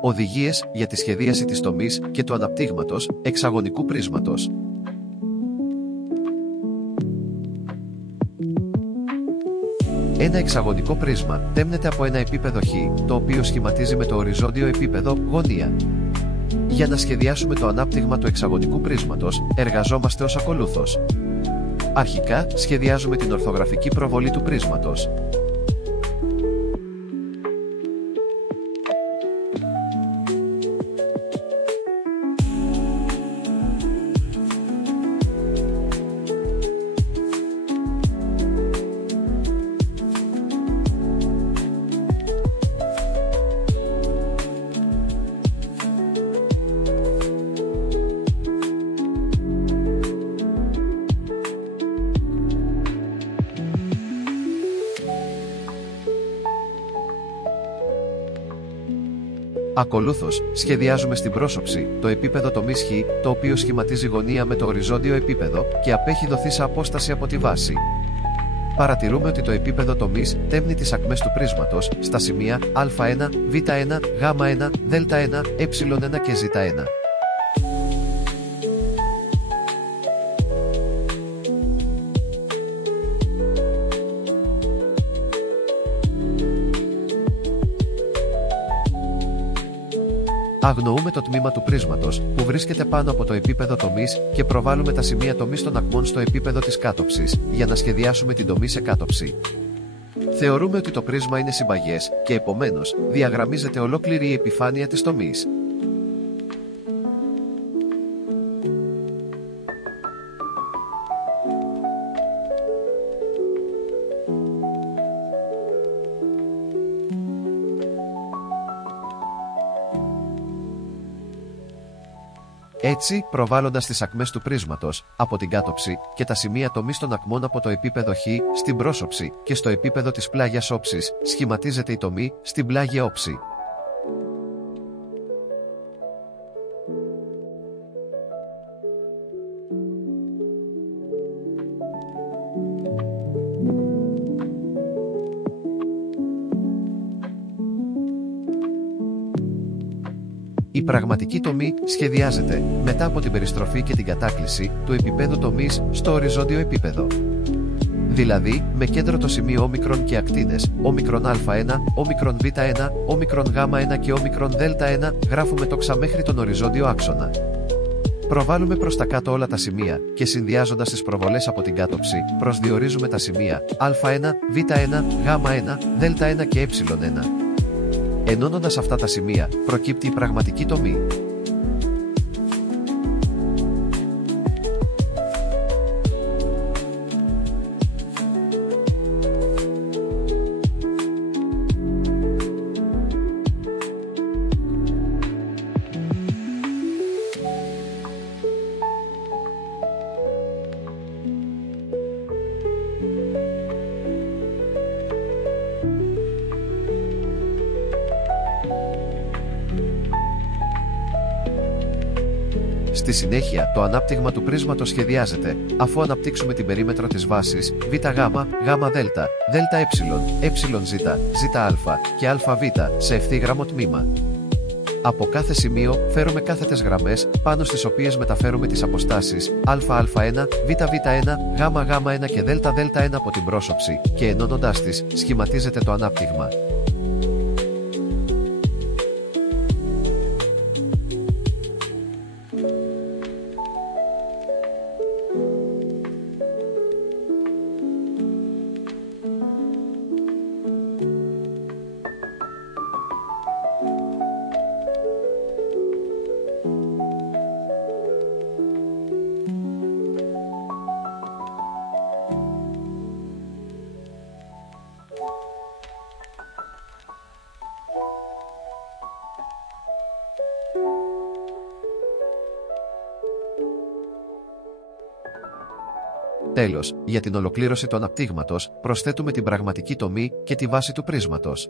Οδηγίες για τη σχεδίαση της τομής και του αναπτύγματος εξαγωνικού πρίσματος. Ένα εξαγωνικό πρίσμα τέμνεται από ένα επίπεδο χ, το οποίο σχηματίζει με το οριζόντιο επίπεδο γωνία. Για να σχεδιάσουμε το ανάπτυγμα του εξαγωνικού πρίσματος, εργαζόμαστε ως ακολούθως. Αρχικά, σχεδιάζουμε την ορθογραφική προβολή του πρίσματος. Ακολούθως, σχεδιάζουμε στην πρόσωψη το επίπεδο τομής χ, το οποίο σχηματίζει γωνία με το οριζόντιο επίπεδο και απέχει δοθήσα απόσταση από τη βάση. Παρατηρούμε ότι το επίπεδο τομής τέμνει τις ακμές του πρίσματος στα σημεία α1, β1, γ1, δ1, ε1 και ζ1. Αγνοούμε το τμήμα του πρίσματος που βρίσκεται πάνω από το επίπεδο τομής και προβάλλουμε τα σημεία τομής των ακμών στο επίπεδο της κάτωψης για να σχεδιάσουμε την τομή σε κάτωψη. Θεωρούμε ότι το πρίσμα είναι συμπαγές και επομένως διαγραμμίζεται ολόκληρη η επιφάνεια της τομής. Έτσι, προβάλλοντας τις ακμές του πρίσματος από την κάτωψη και τα σημεία τομής των ακμών από το επίπεδο χ στην πρόσωψη και στο επίπεδο της πλάγιας όψης, σχηματίζεται η τομή στην πλάγια όψη. Η πραγματική τομή σχεδιάζεται μετά από την περιστροφή και την κατάκληση του επίπεδου τομής στο οριζόντιο επίπεδο. Δηλαδή, με κέντρο το σημείο όμικρον και ακτίνες όμικρον α1, όμικρον β1, όμικρον γ1 και όμικρον δ1, γράφουμε τόξα μέχρι τον οριζόντιο άξονα. Προβάλλουμε προς τα κάτω όλα τα σημεία και συνδυάζοντας τις προβολές από την κάτωψη, προσδιορίζουμε τα σημεία α1, β1, γ1, δ1 και ε1. Ενώνοντας αυτά τα σημεία, προκύπτει η πραγματική τομή. Στη συνέχεια, το ανάπτυγμα του πρίσματος σχεδιάζεται, αφού αναπτύξουμε την περίμετρο της βάσης ΒΓ, ΓΔ, ΔΕ, ΕΖ, ΖΑ και ΑΒ σε ευθύγραμμο τμήμα. Από κάθε σημείο φέρουμε κάθετες γραμμές, πάνω στις οποίες μεταφέρουμε τις αποστάσεις ΑΑ1, ΒΒ1, ΓΓ1 και ΔΔ1 από την πρόσωψη και ενώνοντάς τις, σχηματίζεται το ανάπτυγμα. Τέλος, για την ολοκλήρωση του αναπτύγματος, προσθέτουμε την πραγματική τομή και τη βάση του πρίσματος.